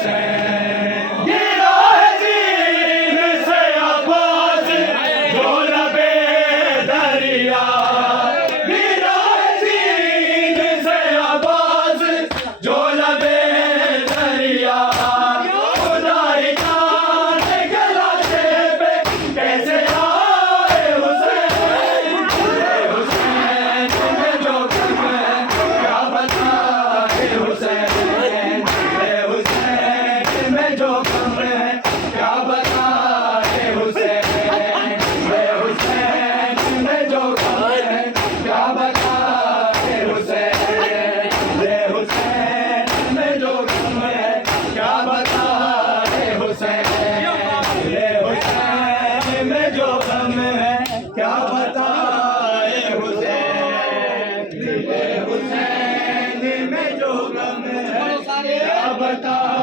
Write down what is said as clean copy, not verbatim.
हुसैन गिरा है जीन से अब्बास जो लबे दरिया गिरा है जीन से अब्बास जो लबे दरिया खुदाई जाने गलाशे पे कैसे आए हुसैन में जो गम है क्या बताए हुसैन में जो गम है क्या बताए हुसैन में जो गम है क्या बताए हुसैन में जो गम है क्या बताए हुसैन में जो गम है क्या बताए हुसैन में जो गम है क्या बताए